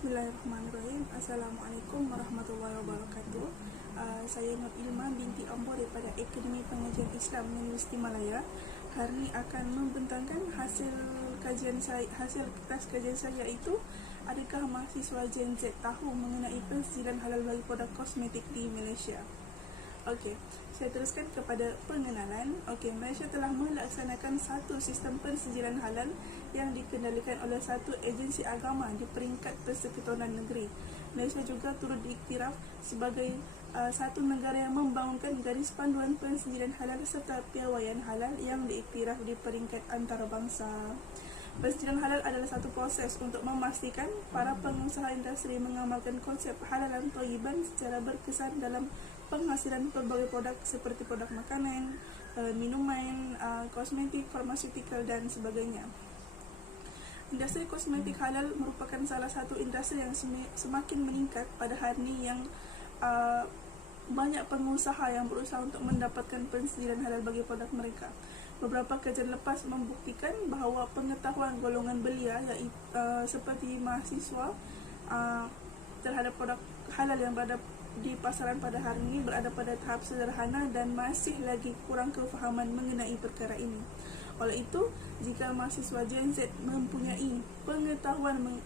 Bismillahirrahmanirrahim. Assalamualaikum warahmatullahi wabarakatuh. Saya Nur Ilma binti Ambo daripada Akademi Pengajian Islam Universiti Malaya. Hari ini akan membentangkan hasil kertas kajian saya, iaitu adakah mahasiswa Gen Z tahu mengenai persediaan halal bagi produk kosmetik di Malaysia. Okey, saya teruskan kepada pengenalan. Malaysia telah melaksanakan satu sistem persediaan halal yang dikendalikan oleh satu agensi agama di peringkat Persekutuan Negeri. Malaysia juga turut diiktiraf sebagai satu negara yang membangunkan garis panduan persediaan halal serta piawaian halal yang diiktiraf di peringkat antarabangsa. Persediaan halal adalah satu proses untuk memastikan para pengusaha industri mengamalkan konsep halalan thayyiban secara berkesan dalam penghasilan pelbagai produk seperti produk makanan, minuman, kosmetik, farmaseutical dan sebagainya. Industri kosmetik halal merupakan salah satu industri yang semakin meningkat pada hari ini, yang banyak pengusaha yang berusaha untuk mendapatkan persediaan halal bagi produk mereka. Beberapa kajian lepas membuktikan bahawa pengetahuan golongan belia seperti mahasiswa terhadap produk halal yang berada di pasaran pada hari ini berada pada tahap sederhana dan masih lagi kurang kefahaman mengenai perkara ini. Oleh itu, jika mahasiswa Gen Z mempunyai pengetahuan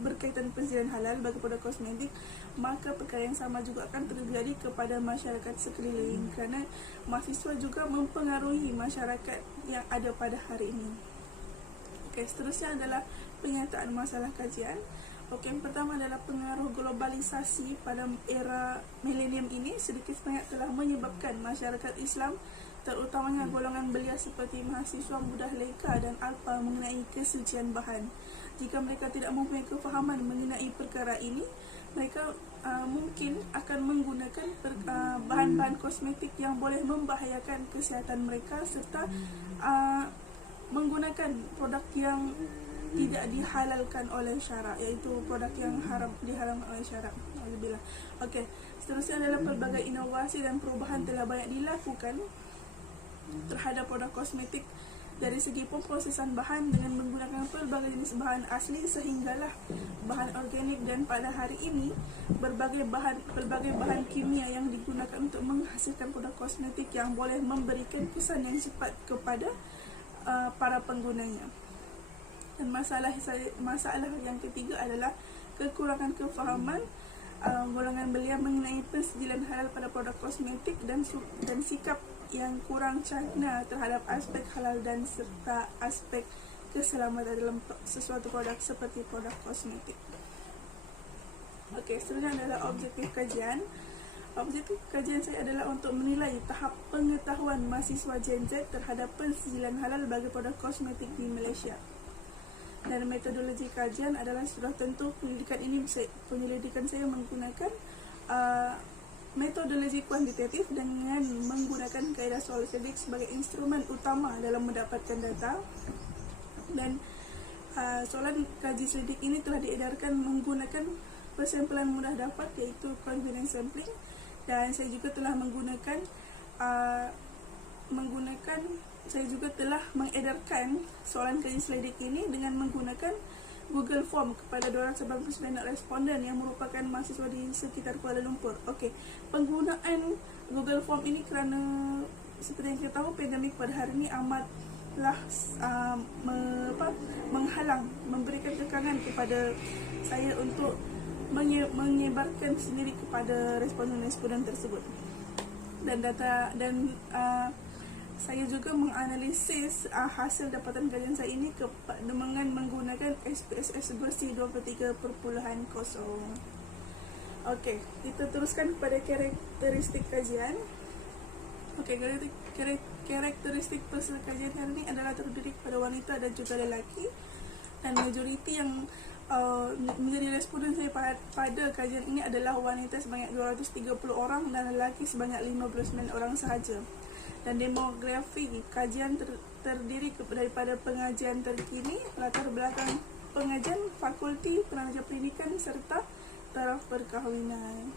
berkaitan persediaan halal bagi produk kosmetik, maka perkara yang sama juga akan terjadi kepada masyarakat sekeliling, kerana mahasiswa juga mempengaruhi masyarakat yang ada pada hari ini. Seterusnya adalah penyataan masalah kajian. Yang pertama adalah pengaruh globalisasi pada era milenium ini sedikit banyak telah menyebabkan masyarakat Islam, terutamanya golongan belia seperti mahasiswa mudah leka dan alpa mengenai kesucian bahan. Jika mereka tidak mempunyai kefahaman mengenai perkara ini, mereka mungkin akan menggunakan bahan-bahan kosmetik yang boleh membahayakan kesihatan mereka, serta menggunakan produk yang tidak dihalalkan oleh syarak, iaitu produk yang diharamkan oleh syarak. Alhamdulillah. Seterusnya adalah pelbagai inovasi dan perubahan telah banyak dilakukan terhadap produk kosmetik dari segi pemprosesan bahan dengan menggunakan pelbagai jenis bahan asli sehinggalah bahan organik, dan pada hari ini pelbagai bahan kimia yang digunakan untuk menghasilkan produk kosmetik yang boleh memberikan kesan yang cepat kepada para penggunanya. Dan masalah yang ketiga adalah kekurangan kefahaman golongan belia mengenai persediaan halal pada produk kosmetik dan sikap yang kurang cerna terhadap aspek halal dan serta aspek keselamatan dalam sesuatu produk seperti produk kosmetik. Seterusnya adalah objektif kajian. Objektif kajian saya adalah untuk menilai tahap pengetahuan mahasiswa Gen Z terhadap persediaan halal bagi produk kosmetik di Malaysia. Dan metodologi kajian adalah sudah tentu penyelidikan saya menggunakan metodologi kuantitatif dengan menggunakan kaedah soal selidik sebagai instrumen utama dalam mendapatkan data. Dan soalan kaji selidik ini telah diedarkan menggunakan persampalan mudah dapat, iaitu confidence sampling, dan saya juga telah saya juga telah mengedarkan soalan kaji selidik ini dengan menggunakan Google Form kepada 299 responden yang merupakan mahasiswa di sekitar Kuala Lumpur. Penggunaan Google Form ini kerana seperti yang kita tahu, pandemik pada hari ini amatlah memberikan tekanan kepada saya untuk menyebarkan sendiri kepada responden tersebut. Saya juga menganalisis hasil dapatan kajian saya ini dengan menggunakan SPSS bersih 23.0. Kita teruskan kepada karakteristik kajian. Karakteristik peserta kajian hari ini adalah terdiri pada wanita dan juga lelaki, dan majoriti yang menjadi responden saya pada kajian ini adalah wanita sebanyak 230 orang dan lelaki sebanyak 59 orang sahaja. Dan demografi kajian terdiri daripada pengajian terkini, latar belakang pengajian, fakulti, penaja pendidikan serta taraf perkahwinan.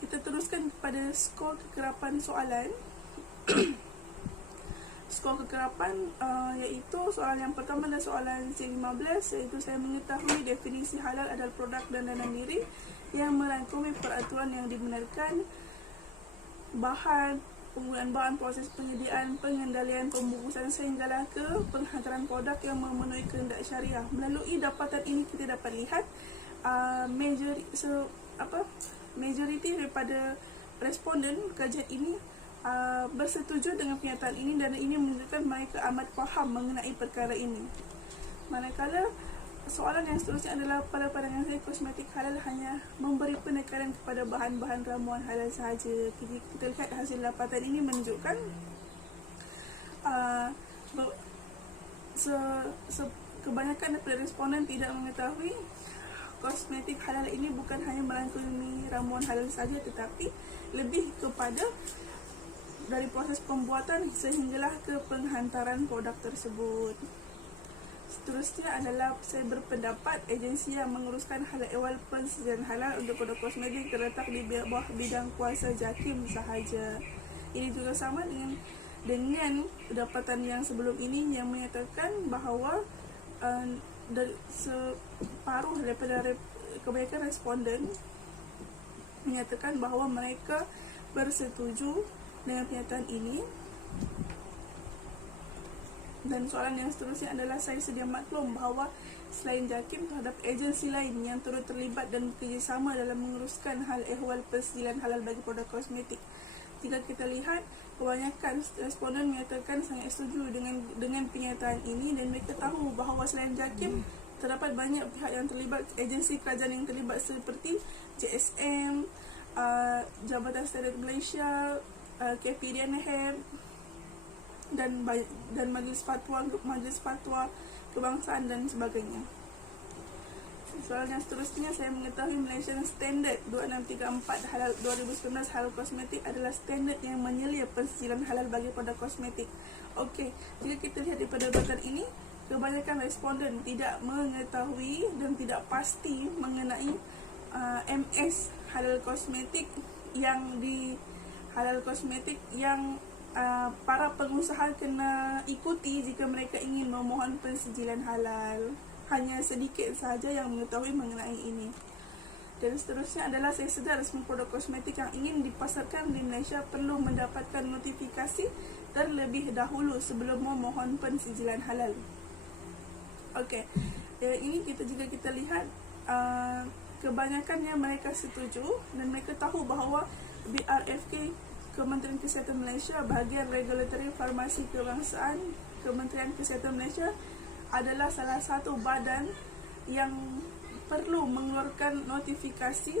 Kita teruskan kepada skor kekerapan soalan. skor kekerapan, iaitu soalan yang pertama adalah soalan C15, iaitu saya mengetahui definisi halal adalah produk dan dana diri yang merangkumi peraturan yang dibenarkan, bahan, penggunaan bahan, proses penyediaan, pengendalian, pembungkusan sehinggalah ke penghantaran produk yang memenuhi kehendak syariah. Melalui dapatan ini kita dapat lihat majoriti daripada responden kajian ini bersetuju dengan pernyataan ini, dan ini menunjukkan mereka amat faham mengenai perkara ini. Manakala soalan yang seterusnya adalah, pada pandangan saya kosmetik halal hanya memberi penekanan kepada bahan-bahan ramuan halal sahaja. Kita lihat hasil dapatan ini menunjukkan kebanyakan daripada responden tidak mengetahui kosmetik halal ini bukan hanya merangkumi ramuan halal saja, tetapi lebih kepada dari proses pembuatan sehinggalah ke penghantaran produk tersebut. Seterusnya adalah saya berpendapat agensi yang menguruskan hal ehwal persediaan halal untuk produk kosmetik terletak di bawah bidang kuasa JAKIM sahaja. Ini juga sama dengan dapatan yang sebelum ini yang menyatakan bahawa separuh daripada kebanyakan responden menyatakan bahawa mereka bersetuju dengan pernyataan ini. Dan soalan yang seterusnya adalah, saya sedia maklum bahawa selain JAKIM terhadap agensi lain yang turut terlibat dan bekerjasama dalam menguruskan hal ehwal persediaan halal bagi produk kosmetik. Jika kita lihat, kebanyakan responden menyatakan sangat setuju dengan pernyataan ini, dan mereka tahu bahawa selain JAKIM terdapat banyak pihak yang terlibat, agensi kerajaan yang terlibat seperti JSM, Jabatan Standard Malaysia, KPDNHM dan Majlis Fatwa, Grup Majlis Fatwa Kebangsaan dan sebagainya. Soalan yang seterusnya, saya mengetahui Malaysian Standard 2634 halal 2019 halal kosmetik adalah standard yang menyelia persediaan halal bagi produk kosmetik. Okey, jika kita lihat daripada dapatan ini, kebanyakan responden tidak mengetahui dan tidak pasti mengenai MS halal kosmetik yang para pengusaha kena ikuti jika mereka ingin memohon pensijilan halal. Hanya sedikit sahaja yang mengetahui mengenai ini. Dan seterusnya adalah, saya sedar semua produk kosmetik yang ingin dipasarkan di Malaysia perlu mendapatkan notifikasi terlebih dahulu sebelum memohon pensijilan halal. Okey, ini kita lihat kebanyakannya mereka setuju dan mereka tahu bahawa BRFK, Kementerian Kesihatan Malaysia, bahagian Regulatory Farmasi Kebangsaan, Kementerian Kesihatan Malaysia adalah salah satu badan yang perlu mengeluarkan notifikasi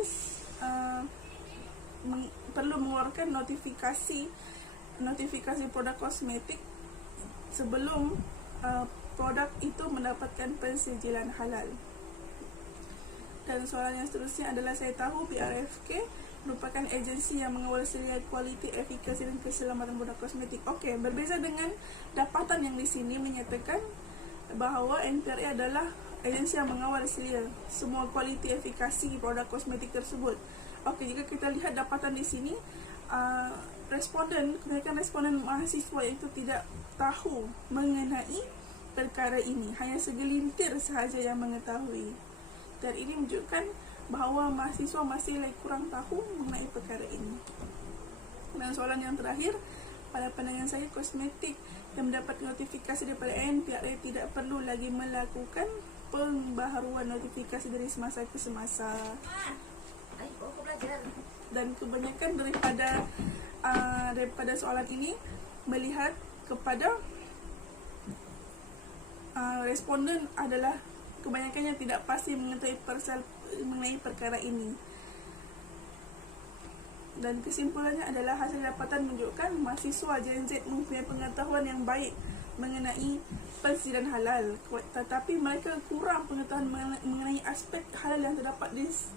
produk kosmetik sebelum produk itu mendapatkan pensijilan halal. Dan soalan yang seterusnya adalah, saya tahu BRFK merupakan agensi yang mengawal selia kualiti, efikasi dan keselamatan produk kosmetik. Okey, berbeza dengan dapatan yang di sini menyatakan bahawa NPRA adalah agensi yang mengawal selia semua kualiti, efikasi produk kosmetik tersebut. Okey, jika kita lihat dapatan di sini, kebanyakan responden mahasiswa itu tidak tahu mengenai perkara ini, hanya segelintir sahaja yang mengetahui. Dan ini menunjukkan bahawa mahasiswa masih kurang tahu mengenai perkara ini. Dan soalan yang terakhir, pada pandangan saya kosmetik yang mendapat notifikasi daripada NPRA tidak perlu lagi melakukan pembaharuan notifikasi dari semasa ke semasa. Dan kebanyakan daripada soalan ini melihat kepada responden adalah kebanyakannya tidak pasti mengetahui mengenai perkara ini. Dan kesimpulannya adalah hasil dapatan menunjukkan mahasiswa Gen Z mempunyai pengetahuan yang baik mengenai persediaan halal, tetapi mereka kurang pengetahuan mengenai aspek halal yang terdapat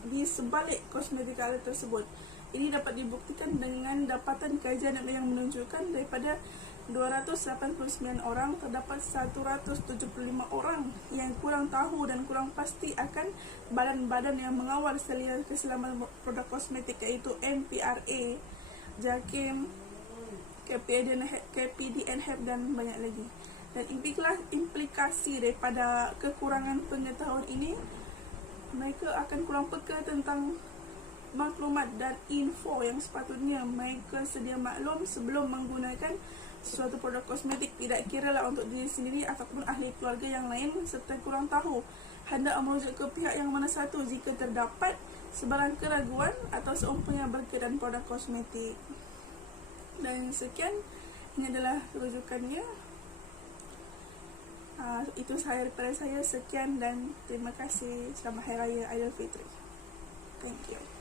di sebalik kosmetik halal tersebut. Ini dapat dibuktikan dengan dapatan kajian yang menunjukkan daripada 289 orang terdapat 175 orang yang kurang tahu dan kurang pasti akan badan-badan yang mengawal selia keselamatan produk kosmetik, iaitu NPRA, JAKIM, KPDN HEP dan banyak lagi. Dan implikasi daripada kekurangan pengetahuan ini, mereka akan kurang peka tentang maklumat dan info yang sepatutnya mereka sedia maklum sebelum menggunakan suatu produk kosmetik. Tidak kira lah untuk diri sendiri ataupun ahli keluarga yang lain, serta kurang tahu hendak merujuk ke pihak yang mana satu jika terdapat sebarang keraguan atau seumpamanya berkaitan produk kosmetik. Dan sekian, ini adalah rujukannya. Itu saya daripada saya. Sekian dan terima kasih. Selamat Hari Raya Aidilfitri. Thank you.